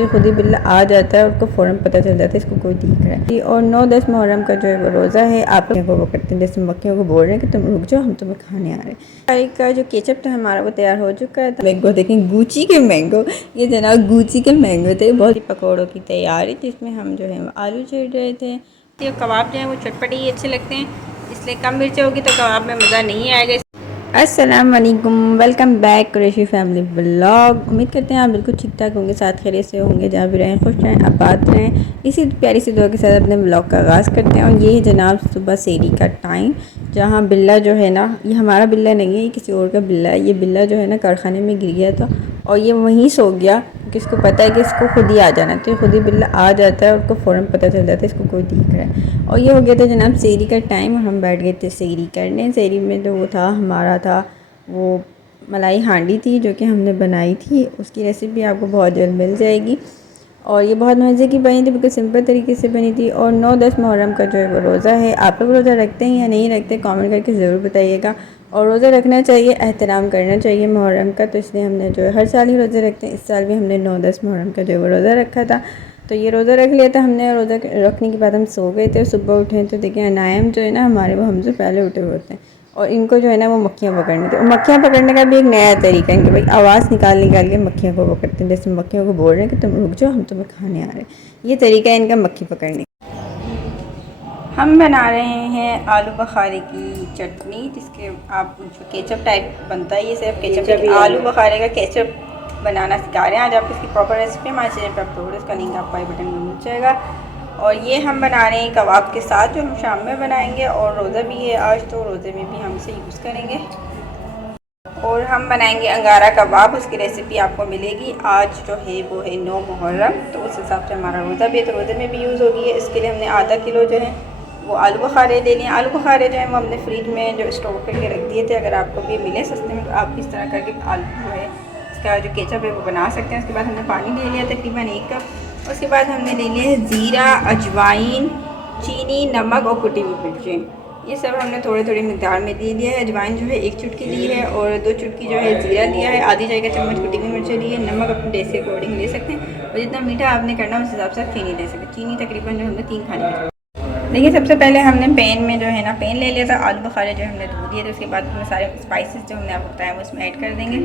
तो खुद ही बिल्ला आ जाता है और उसको फ़ौरन पता चल जाता है इसको कोई देख रहा है। और 9-10 मुहर्रम का जो है वो रोज़ा है। आप लोग वो करते हैं जैसे मक्खियों को बोल रहे हैं कि तुम रुक जाओ, हम तुम्हें खाने आ रहे हैं। का जो केचप था हमारा वो तैयार हो चुका है। मैंगो देखें, गुची के मैंगो, ये जनाब गुची के मैंगो थे। बहुत ही पकौड़ों की तैयारी जिसमें हम जो है आलू छील रहे थे। तो कबाब जो है वो चटपटे ही अच्छे लगते हैं, इसलिए कम मिर्च होगी तो कबाब में मज़ा नहीं आएगा। अस्सलाम वालेकुम, welcome back Qureshi family vlog. उम्मीद करते हैं आप बिल्कुल ठीक ठाक होंगे, साथ खैरियत से होंगे, जहाँ भी रहें खुश रहें, आबाद रहें। इसी प्यारी सी दुआ के साथ अपने व्लॉग का आगाज़ करते हैं। और ये है जनाब सुबह सेरी का टाइम, जहाँ बिल्ला जो है ना, ये हमारा बिल्ला नहीं है, ये किसी और का बिल्ला है। ये बिल्ला जो है ना कारखाने में गिर गया था और ये वहीं सो गया, क्योंकि इसको पता है कि इसको खुद ही आ जाना, तो खुद ही बिल्ला आ जाता है और उसको फ़ौरन पता चल जाता है इसको कोई देख रहा है। और ये हो गया था जनाब सेरी का टाइम और हम बैठ गए थे सेरी करने। सेरी में तो वो था हमारा था वो मलाई हांडी थी जो कि हमने बनाई थी, उसकी रेसिपी आपको बहुत जल्द मिल जाएगी। और ये बहुत मज़े की बनी थी, बिल्कुल सिंपल तरीके से बनी थी। और 9-10 मुहर्रम का जो है वो रोज़ा है। आप लोग रोज़ा रखते हैं या नहीं रखते, कमेंट करके ज़रूर बताइएगा। और रोज़ा रखना चाहिए, एहतराम करना चाहिए मुहर्रम का, तो इसलिए हमने जो है हर साल ही रोज़ा रखते हैं। इस साल भी हमने 9-10 मुहर्रम का जो है वो रोज़ा रखा था। तो ये रोज़ा रख लिया था हमने। रोज़ा रखने के बाद हम सो गए थे और सुबह उठे तो देखिए अनायम जो है ना हमारे, वो हमसे पहले उठे हुए होते हैं और इनको जो है ना वो मक्खियाँ पकड़ने थे। और मक्खियाँ पकड़ने का भी एक नया तरीका है इनके, भाई आवाज़ निकाल के मक्खियों को पकड़ते हैं, जैसे मक्खियों को बोल रहे हैं कि तुम रुक जाओ, हम तुम्हें खाने आ रहे हैं। ये तरीका है इनका मक्खी पकड़ने का। हम बना रहे हैं आलू बुखारे की चटनी, जिसके आप जो केचप टाइप बनता है, ये सिर्फ केचप, आलू बुखारे का केचप बनाना सिखा रहे हैं आज। आप इसकी प्रॉपर रेसिपी हमारे चैनल पर अपलोड है, उसका लिंक आपको आई बटन में मिल जाएगा। और ये हम बना रहे हैं कबाब के साथ, जो हम शाम में बनाएंगे। और रोज़ा भी है आज, तो रोज़े में भी हम इसे यूज़ करेंगे। और हम बनाएंगे अंगारा कबाब, उसकी रेसिपी आपको मिलेगी। आज जो है वो है 9 मुहर्रम, तो उस हिसाब से हमारा रोज़ा भी है, तो रोज़े में भी यूज़ होगी। इसके लिए हमने आधा किलो जो है वो आलू बुखारे ले लिए। आलू बुखारे जो है वो हमने फ्रिज में जो स्टोर करके रख दिए थे। अगर आपको भी मिले सस्ते में तो आप इस तरह करके आलू जो है इसका जो केचप है वो बना सकते हैं। उसके बाद हमने पानी ले लिया तकरीबन 1 कप। उसके बाद हमने ले लिया है ज़ीरा, अजवाइन, चीनी, नमक और कुटी हुई मिर्चें। ये सब हमने थोड़े थोड़ी मिकदार में दे लिया है। अजवाइन जो है 1 चुटकी ली है और 2 चुटकी जो है ज़ीरा लिया है, आधी चाय का चम्मच कुटी हुई मिर्चें ली है। नमक अपने टेस्ट के अकॉर्डिंग ले सकते हैं और जितना मीठा आपने करना उस हिसाब से चीनी ले सकते हैं। चीनी तकरीबन जो हमने 3 खाने की। देखिए सबसे पहले हमने पैन में जो है ना पैन ले लिया था, आलू बुखारे जो हमने धो दिए थे। उसके बाद हमने सारे स्पाइसेस जो हमने आपको बताया वो इसमें ऐड कर देंगे।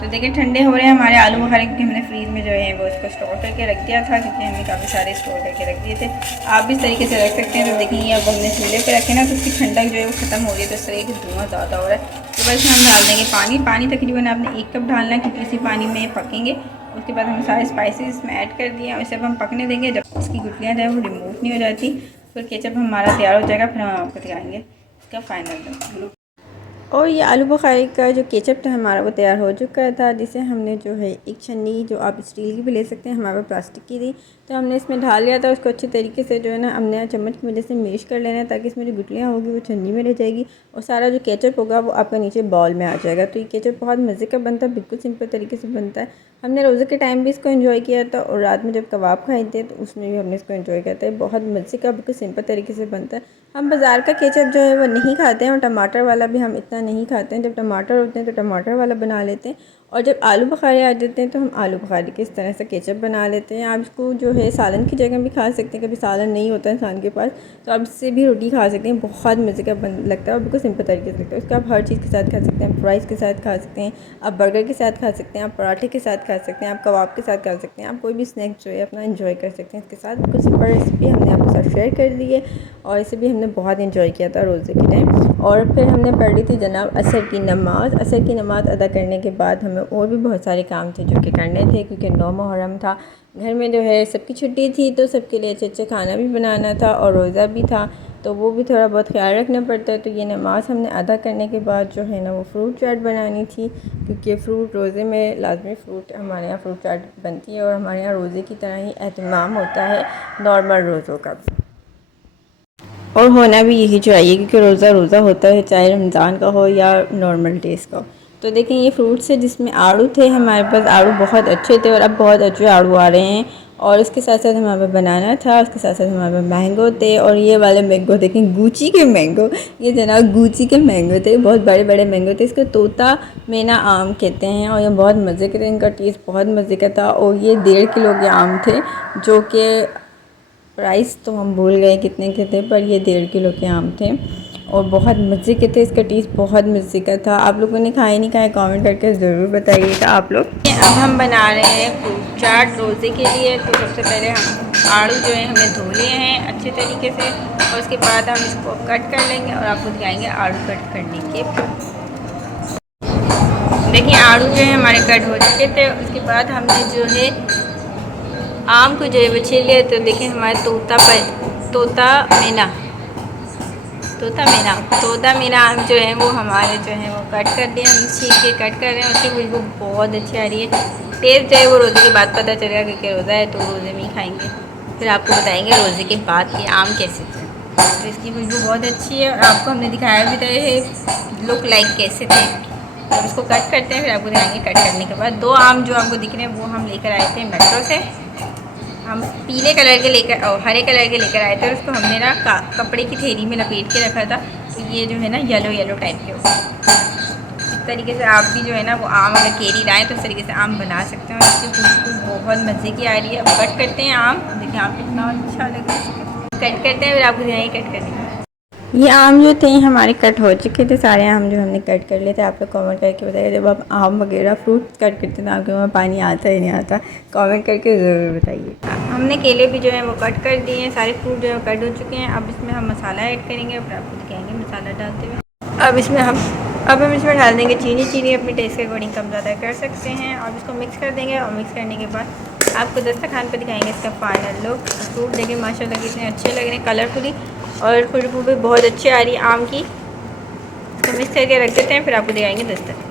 तो देखिए ठंडे हो रहे हैं हमारे आलू बुखारे, क्योंकि हमने फ्रीज में जो है वो इसको स्टोर करके रख दिया था, क्योंकि हमने काफ़ी सारे स्टोर करके रख दिए थे। आप भी इस तरीके से रख सकते हैं। तो देखिए अब हमने चूल्हे पर रखे ना, तो उसकी ठंडक जो है वो ख़त्म हो रही है, तो इस तरह की धुआं ज़्यादा हो रहा है। तो बस हम डाल देंगे पानी तकरीबन आपने 1 कप डालना है, क्योंकि इसी पानी में पकेंगे। उसके बाद हमने सारे स्पाइसेस इसमें ऐड कर दिए और इसे अब हम पकने देंगे। जब इसकी गुठलियाँ जो है वो रिमूव नहीं हो जाती, फिर केचप हमारा तैयार हो जाएगा। फिर हम आपको दिखाएंगे इसका फाइनल लुक। और ये आलू बुखारे का जो केचप था हमारा वो तैयार हो चुका था, जिसे हमने जो है एक छन्नी, जो आप स्टील की भी ले सकते हैं, हमारे पास प्लास्टिक की थी, तो हमने इसमें ढाल लिया था। उसको अच्छे तरीके से जो है ना हमने चम्मच की वजह से मैश कर लेना है, ताकि इसमें जो गुठलियाँ होगी वो छन्नी में रह जाएगी और सारा जो केचप होगा वो आपका नीचे बॉल में आ जाएगा। तो ये केचप बहुत मज़े का बनता है, बिल्कुल सिंपल तरीके से बनता है। हमने रोज़े के टाइम भी इसको एंजॉय किया था और रात में जब कबाब खाए थे तो उसमें भी हमने इसको एंजॉय किया था। बहुत मज़े का, बिल्कुल सिंपल तरीके से बनता है। हम बाज़ार का केचप जो है वो नहीं खाते हैं और टमाटर वाला भी हम इतना नहीं खाते हैं। जब टमाटर होते हैं तो टमाटर वाला बना लेते हैं, और जब आलू बुखारे आ जाते हैं तो हम आलू बुखारे के इस तरह से केचप बना लेते हैं। आप इसको जो है सालन की जगह भी खा सकते हैं, कभी सालन नहीं होता है इंसान के पास तो आप इससे भी रोटी खा सकते हैं। बहुत मज़े का लगता है और बिल्कुल सिंपल तरीके से लगता है। उसको आप हर चीज़ के साथ खा सकते हैं, फ्राइज़ के साथ खा सकते हैं, आप बर्गर के साथ खा सकते हैं, आप पराठे के साथ खा सकते हैं, आप कबाब के साथ खा सकते हैं, आप कोई भी स्नैक जो है अपना एंजॉय कर सकते हैं इसके साथ। बिल्कुल सिंपल रेसिपी हमने आपके साथ शेयर कर दी है और इसे भी हमने बहुत एंजॉय किया था रोज़े के टाइम। और फिर हमने पढ़ ली थी जनाब असर की नमाज़। असर की नमाज़ अदा करने के बाद हमें और भी बहुत सारे काम थे जो कि करने थे, क्योंकि 9 मुहर्रम था। घर में जो है सबकी छुट्टी थी, तो सबके लिए अच्छे खाना भी बनाना था और रोज़ा भी था, तो वो भी थोड़ा बहुत ख्याल रखना पड़ता है। तो ये नमाज़ हमने अदा करने के बाद जो है ना वो फ्रूट चाट बनानी थी, क्योंकि फ़्रूट रोज़े में लाजमी, फ्रूट हमारे यहाँ फ्रूट चाट बनती है और हमारे यहाँ रोज़े की तरह ही एहतमाम होता है नॉर्मल रोज़ों का भी, और होना भी यही चाहिए, क्योंकि रोज़ा रोज़ा होता है, चाहे रमज़ान का हो या नॉर्मल डेज़ का हो। तो देखें ये फ्रूट्स है जिसमें आड़ू थे हमारे पास, आड़ू बहुत अच्छे थे और अब बहुत अच्छे आड़ू आ रहे हैं। और उसके साथ साथ हमारे पास बनाना था, उसके साथ साथ हमारे पास मैंगो थे। और ये वाले मैंगो देखें, गुची के मैंगो, ये जनाब गुची के मैंगो थे, बहुत बड़े बड़े मैंगो थे। इसको तोता मैना आम कहते हैं और ये बहुत मज़े के थे, इनका टेस्ट बहुत मज़े का था। और ये 1.5 किलो के आम थे, जो कि प्राइस तो हम भूल गए कितने के थे, पर ये 1.5 किलो के आम थे और बहुत मज़े के थे। इसका टेस्ट बहुत मज़े का था। आप लोगों ने खाए नहीं खाए कमेंट करके ज़रूर बताइएगा आप लोग। अब हम बना रहे हैं फ्रूट चाट रोज़े के लिए। तो सबसे पहले हम आड़ू जो है हमने धो लिए हैं अच्छे तरीके से और उसके बाद हम इसको कट कर लेंगे और आपको दिखाएंगे आड़ू कट करने के। देखिए आड़ू जो है हमारे कट हो चुके थे। उसके बाद हमने जो है आम को जो है वो छील लिया। तो देखिए हमारे तोता मीना आम जो है वो हमारे जो है वो कट कर दिया, हम छील के कट कर रहे हैं। उसकी खुशबू बहुत अच्छी आ रही है। टेस्ट जो है वो रोज़े के बाद पता चलेगा क्योंकि रोज़ा है तो रोज़े में ही खाएंगे, फिर आपको बताएंगे रोज़े के बाद ये आम कैसे थे। तो इसकी खुशबू बहुत अच्छी है और आपको हमने दिखाया भी था लुक लाइक कैसे थे। अब इसको कट करते हैं, फिर आपको दिखाएंगे कट करने के बाद। 2 आम जो आपको दिख रहे हैं वो हम लेकर आए थे मेट्रो से। हम पीले कलर के लेकर और हरे कलर के लेकर आए थे और उसको हमने ना कपड़े की थैली में लपेट के रखा था। तो ये जो है ना येलो टाइप के होगा। इस तरीके से आप भी जो है ना वो आम अगर केरी लाएँ तो इस तरीके से आम बना सकते हैं। और इसकी खुशबू बहुत मज़े की आ रही है। अब कट करते हैं आम, देखिए आम कितना अच्छा लग रहा है। कट करते हैं, फिर आपको दिखाएंगे कट करने का। ये आम जो थे हमारे कट हो चुके थे, सारे आम जो हमने कट कर लिए थे। आप लोग कमेंट करके बताइए, जब आप आम वगैरह फ्रूट्स कट करते हैं तो आपके वहाँ पानी आता ही नहीं आता, कमेंट करके ज़रूर बताइए। हमने केले भी जो है वो कट कर दिए हैं, सारे फ्रूट जो है कट हो चुके हैं। अब इसमें हम मसाला ऐड करेंगे और फिर आपको दिखाएंगे मसाला डालते हुए। अब हम इसमें डाल देंगे चीनी अपने टेस्ट के अकॉर्डिंग कम ज़्यादा कर सकते हैं। और इसको मिक्स कर देंगे और मिक्स करने के बाद आपको दस्तरखान पर दिखाएंगे इसका फाइनल लुक। फ्रूट देखिए माशाल्लाह कितने अच्छे लग रहे हैं कलरफुली और खुशबू भी बहुत अच्छी आ रही है आम की। तो मिक्स करके रख देते हैं, फिर आपको दिखाएंगे दस्तरखान।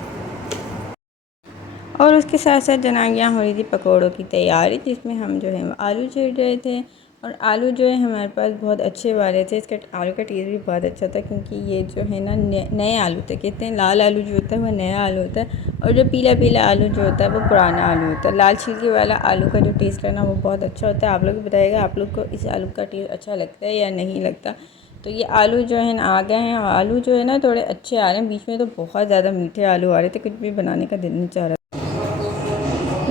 और उसके साथ साथ जनाब यहाँ हो रही थी पकौड़ों की तैयारी, जिसमें हम जो है आलू छील रहे थे। और आलू जो है हमारे पास बहुत अच्छे वाले थे, इसका आलू का टेस्ट भी बहुत अच्छा था क्योंकि ये जो है ना नए आलू थे। कहते हैं लाल आलू जो होता है वो नया आलू होता है और जो पीला पीला आलू जो होता है वो पुराना आलू होता है। लाल छिलके वाला आलू का जो टेस्ट है ना वो बहुत अच्छा होता है। आप लोग बताइएगा आप लोग को इस आलू का टेस्ट अच्छा लगता है या नहीं लगता। तो ये आलू जो है ना आ गए हैं, आलू जो है ना थोड़े अच्छे आ रहे हैं। बीच में तो बहुत ज़्यादा मीठे आलू आ रहे थे, कुछ भी बनाने का दिल नहीं चाह रहा।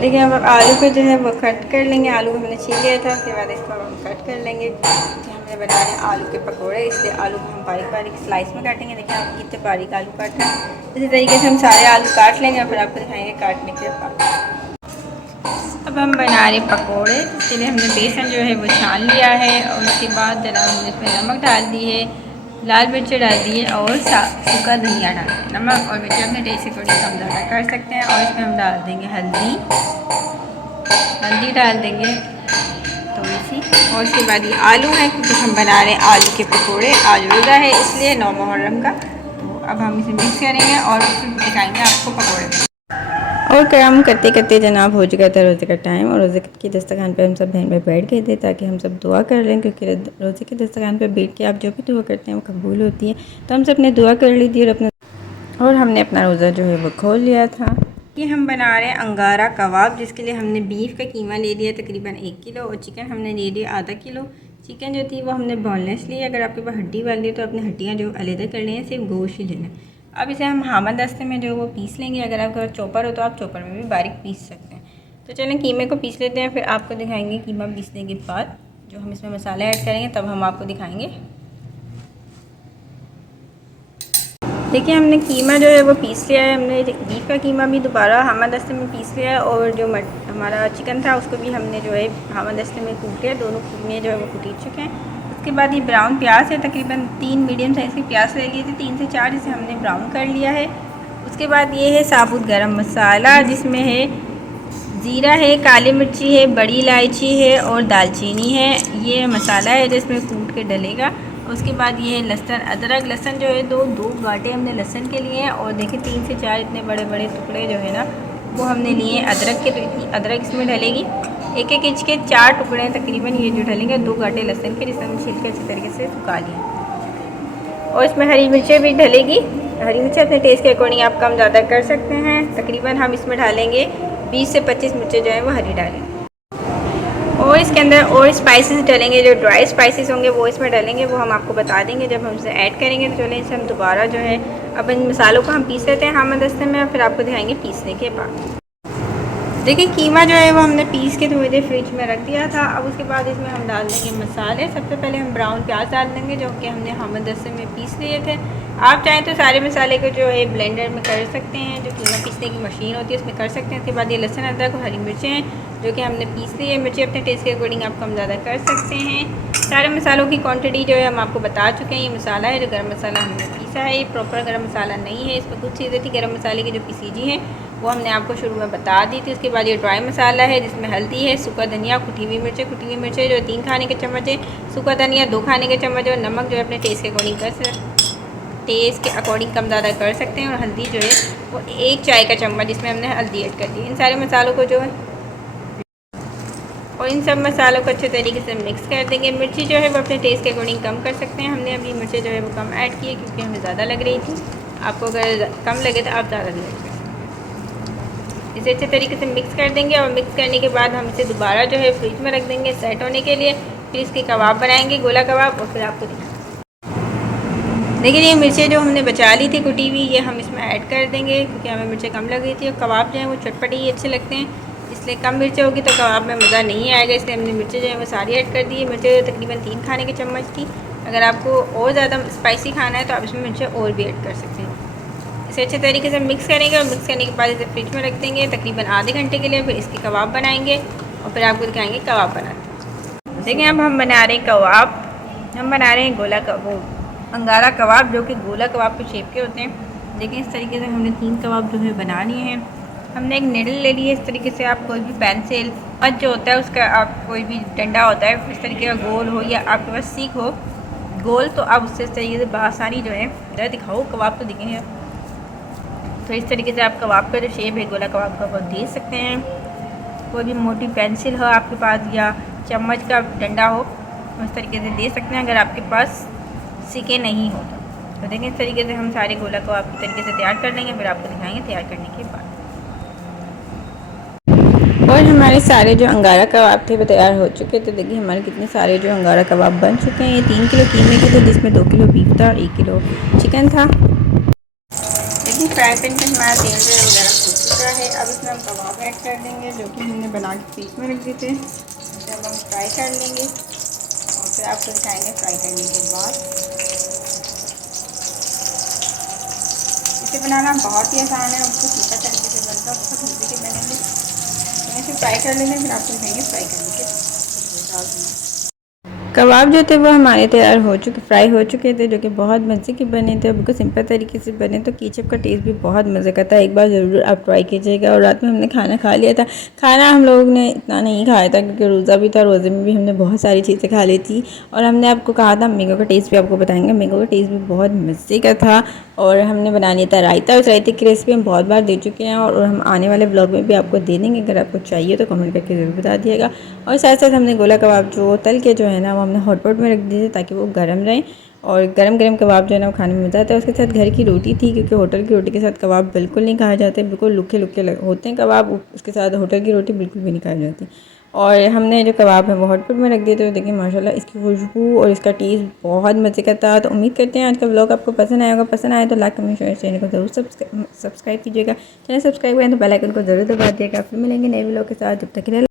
देखिए हम आलू को जो है वो कट कर लेंगे। आलू को हमने छील लिया था, उसके बाद इसको हम कट कर लेंगे। हमने बना रहे आलू के पकोड़े, इसलिए आलू को हम बारीक बारीक स्लाइस में काटेंगे। देखिए आप कितने बारीक आलू काट रहे हैं। इसी तरीके से हम सारे आलू काट लेंगे और फिर आपको दिखाएंगे काटने के बाद। अब हम बना रहे पकोड़े, इसके लिए हमने बेसन जो है वो छान लिया है और उसके बाद जरा हमने इसमें नमक डाल दी है, लाल मिर्च डाल दी है और सूखा धनिया डाल दिया। नमक और मिर्च अपने टेस्ट अकॉर्डिंग कम ज़्यादा कर सकते हैं। और इसमें हम डाल देंगे हल्दी डाल देंगे थोड़ी सी। और उसके बाद ये आलू है क्योंकि हम बना रहे हैं आलू के पकोड़े, आज रोज़ा है इसलिए 9 मुहर्रम का। तो अब हम इसे मिक्स करेंगे और फिर दिखाएंगे आपको पकोड़े। और काम करते करते जनाब हो चुका था रोज़े का टाइम और रोज़े की दस्तरखान पे हम सब बहन भाई बैठ गए थे ताकि हम सब दुआ कर लें, क्योंकि रोज़े की दस्तरखान पे बैठ के आप जो भी दुआ करते हैं वो कबूल होती है। तो हम सब ने दुआ कर ली थी और हमने अपना रोज़ा जो है वो खोल लिया था। ये हम बना रहे हैं अंगारा कबाब, जिसके लिए हमने बीफ का कीमा ले लिया तकरीबन 1 किलो और चिकन हमने ले लिया आधा किलो। चिकन जो थी वो हमने बोनलेस ली। अगर आपके पास हड्डी वाली है तो अपनी हड्डियाँ जो अलग कर लें, सिर्फ गोश्त ही लेना। अब इसे हम हामा दस्ते में जो वो पीस लेंगे। अगर आपके पास चॉपर हो तो आप चॉपर में भी बारीक पीस सकते हैं। तो चलें कीमे को पीस लेते हैं, फिर आपको दिखाएंगे कीमा पीसने के बाद जो हम इसमें मसाले ऐड करेंगे तब हम आपको दिखाएंगे। देखिए हमने कीमा जो है वो पीस लिया है। हमने बीफ का कीमा भी दोबारा हामा दस्ते में पीस लिया है और जो हमारा चिकन था उसको भी हमने जो है हामा दस्ते में कूट लिया। दोनों कीमे जो है वो कूट चुके हैं। उसके बाद ये ब्राउन प्याज है, तकरीबन 3 मीडियम साइज़ की प्याज ले लिए थे, 3 से 4, जिसे हमने ब्राउन कर लिया है। उसके बाद ये है साबुत गरम मसाला, जिसमें है ज़ीरा है, काली मिर्ची है, बड़ी इलायची है और दालचीनी है। ये मसाला है जिसमें कूट के डलेगा। उसके बाद ये है लहसुन अदरक। लहसुन जो है दो गांठे हमने लहसुन के लिए हैं और देखिए 3 से 4 इतने बड़े बड़े टुकड़े जो है ना वो हमने लिए हैं अदरक के। तो इतनी अदरक इसमें डलेगी। 1-1 इंच के 4 टुकड़े हैं तकरीबन ये जो डलेंगे। 2 गांठे लहसुन के, जिसमें हमने छील के अच्छे तरीके से सुखा लिए। और इसमें हरी मिर्चें भी डलेगी। हरी मिर्चें अपने टेस्ट के अकॉर्डिंग आप कम ज़्यादा कर सकते हैं। तकरीबन हम इसमें डालेंगे 20 से 25 मिर्चें जो है वो हरी डालेंगे। और इसके अंदर और स्पाइसेस डालेंगे, जो ड्राई स्पाइसेस होंगे वो इसमें डालेंगे, वो हम आपको बता देंगे जब हम इसे ऐड करेंगे। तो चलें इसे हम दोबारा जो है अब इन मसालों को हम पीस लेते हैं हमद दस्ते में, और फिर आपको दिखाएंगे पीसने के बाद। देखिए कीमा जो है वो हमने पीस के थोड़ी देर फ्रिज में रख दिया था। अब उसके बाद इसमें हम डाल देंगे मसाले। सबसे पहले हम ब्राउन प्याज डाल देंगे जो कि हमने हमद दस्ते में पीस लिए थे। आप चाहें तो सारे मसाले को जो है ब्लेंडर में कर सकते हैं, जो कीमा पीसने की मशीन होती है उसमें कर सकते हैं। उसके बाद ये लहसुन अदरक और हरी मिर्चें हैं जो कि हमने पीस ली है। मिर्ची अपने टेस्ट के अकॉर्डिंग आप कम ज़्यादा कर सकते हैं। सारे मसालों की क्वांटिटी जो है हम आपको बता चुके हैं। ये मसाला है जो गर्म मसाला हमने पीसा है, ये प्रॉपर गर्म मसाला नहीं है, इसमें कुछ चीज़ें थी गर्म मसाले की जो पीसीजी हैं वो हमने आपको शुरू में बता दी थी। उसके बाद ये ड्राई मसाला है जिसमें हल्दी है, सूखा धनिया, कुटी हुई मिर्चें जो 3 खाने के चम्मच है, सूखा धनिया 2 खाने के चम्मच और नमक जो है अपने टेस्ट के अकॉर्डिंग कम ज़्यादा कर सकते हैं। और हल्दी जो है वो 1 चाय का चम्मच जिसमें हमने हल्दी ऐड कर दी। इन सारे मसालों को जो है और इन सब मसालों को अच्छे तरीके से मिक्स कर देंगे। मिर्ची जो है वो अपने टेस्ट के अकॉर्डिंग कम कर सकते हैं। हमने अभी मिर्ची जो है वो कम ऐड की है क्योंकि हमें ज़्यादा लग रही थी। आपको अगर कम लगे तो आप ज़्यादा भी ऐड कर सकते हैं। इसे अच्छे तरीके से मिक्स कर देंगे और मिक्स करने के बाद हम इसे दोबारा जो है फ्रिज में रख देंगे सेट होने के लिए। फिर इसके कबाब बनाएंगे, गोला कबाब, और फिर आपको देखिए ये मिर्चें जो हमने बचा ली थी कुटी हुई, ये हम इसमें ऐड कर देंगे क्योंकि हमें मिर्चें कम लग रही थी। और कबाब जो है वो चटपटे ही अच्छे लगते हैं, इसलिए कम मिर्चें होगी तो कबाब में मज़ा नहीं आएगा, इसलिए हमने मिर्चें जो है वो सारी ऐड कर दी है। मिर्चें तकरीबन 3 खाने के चम्मच थी। अगर आपको और ज़्यादा स्पाइसी खाना है तो आप इसमें मिर्चें और भी ऐड कर सकते हैं। इसे अच्छे तरीके से मिक्स करेंगे और मिक्स करने के बाद इसे फ्रिज में रख देंगे तकरीबन आधे घंटे के लिए। फिर इसके कबाब बनाएंगे और फिर आपको दिखाएंगे कबाब बनाते। देखिए अब हम बना रहे हैं कबाब। हम बना रहे हैं अंगारा कबाब जो कि गोला कबाब के शेप के होते हैं। देखिए इस तरीके से हमने 3 कबाब जो है बना लिए हैं। हमने एक निडल ले ली है। इस तरीके से आप कोई भी पेंसिल जो होता है उसका आप कोई भी डंडा होता है इस तरीके का गोल हो या आपके पास सीख हो गोल, तो आप उससे इस तरीके से बासानी जो है इधर दिखाओ कबाब तो दिखेंगे। तो इस तरीके से आप कबाब का जो शेप है गोला कबाब का वो दे सकते हैं। कोई भी मोटी पेंसिल हो आपके पास या चम्मच का डंडा हो उस तरीके से दे सकते हैं अगर आपके पास सीखे नहीं हो तो देखें इस तरीके से हम सारे गोला कबाब की तरीके से तैयार कर लेंगे। फिर आपको दिखाएंगे तैयार करने के बाद। और हमारे सारे जो अंगारा कबाब थे वो तैयार हो चुके थे। देखिए हमारे कितने सारे जो अंगारा कबाब बन चुके हैं। ये 3 किलो कीमे के थे जिसमें 2 किलो बीफ था और 1 किलो चिकन था। देखिए फ्राई पैन पर हमारा तेल जो है वगैरह हो चुका है। अब इसमें हम कबाब ऐड कर देंगे जो कि हमने बना के फ्रीज में रख दिए थे। इसे अब हम फ्राई कर लेंगे और फिर आपको दिखाएंगे फ्राई करने के बाद। इसे बनाना बहुत ही आसान है, उसको सीधा तरीके से बनता है, बहुत मज़े के बनेंगे। तो इसे फ्राई कर लेंगे फिर आपको दिखाएंगे फ्राई करने के बाद। कबाब जो थे वो हमारे तैयार हो चुके फ्राई हो चुके थे जो कि बहुत मज़े के बने थे। बिल्कुल सिंपल तरीके से बने। तो केचप का टेस्ट भी बहुत मज़े का था। एक बार ज़रूर आप ट्राई कीजिएगा। और रात में हमने खाना खा लिया था। खाना हम लोगों ने इतना नहीं खाया था क्योंकि रोज़ा भी था। रोज़े में भी हमने बहुत सारी चीज़ें खा ली थी। और हमने आपको कहा था मैंगो का टेस्ट भी आपको बताएंगे। मैंगो का टेस्ट भी बहुत मज़े का था। और हमने बना लिया था रायता। उस रायते की रेसिपी हम बहुत बार दे चुके हैं और हम आने वाले ब्लॉग में भी आपको दे देंगे। अगर आपको चाहिए तो कमेंट करके ज़रूर बता दिएगा। और साथ साथ हमने गोला कबाब जो तल के जो है ना वो हमने हॉटपॉट में रख दिए थे ताकि वो गर्म रहें। और गरम गरम कबाब जो है ना वो खाने में मज़ा आता है। उसके साथ घर की रोटी थी क्योंकि होटल की रोटी के साथ कबाब बिल्कुल नहीं खाए जाते। बिल्कुल लुखे लुखे होते हैं कबाब। उसके साथ होटल की रोटी बिल्कुल भी नहीं खाई जाती। और हमने जो कबाब है वो हॉटपॉट में रख दिए थे। तो देखिए माशाल्लाह इसकी खुशबू और इसका टेस्ट बहुत मज़े का था। तो उम्मीद करते हैं आज का व्लॉग आपको पसंद आया होगा। पसंद आए तो लाइक कमेंट शेयर चैनल को जरूर सब्सक्राइब कीजिएगा। चैनल सब्सक्राइब करें तो बेल आइकन को जरूर दबा दिएगा। फिर मिलेंगे नए व्लॉग के साथ। जब तक के लिए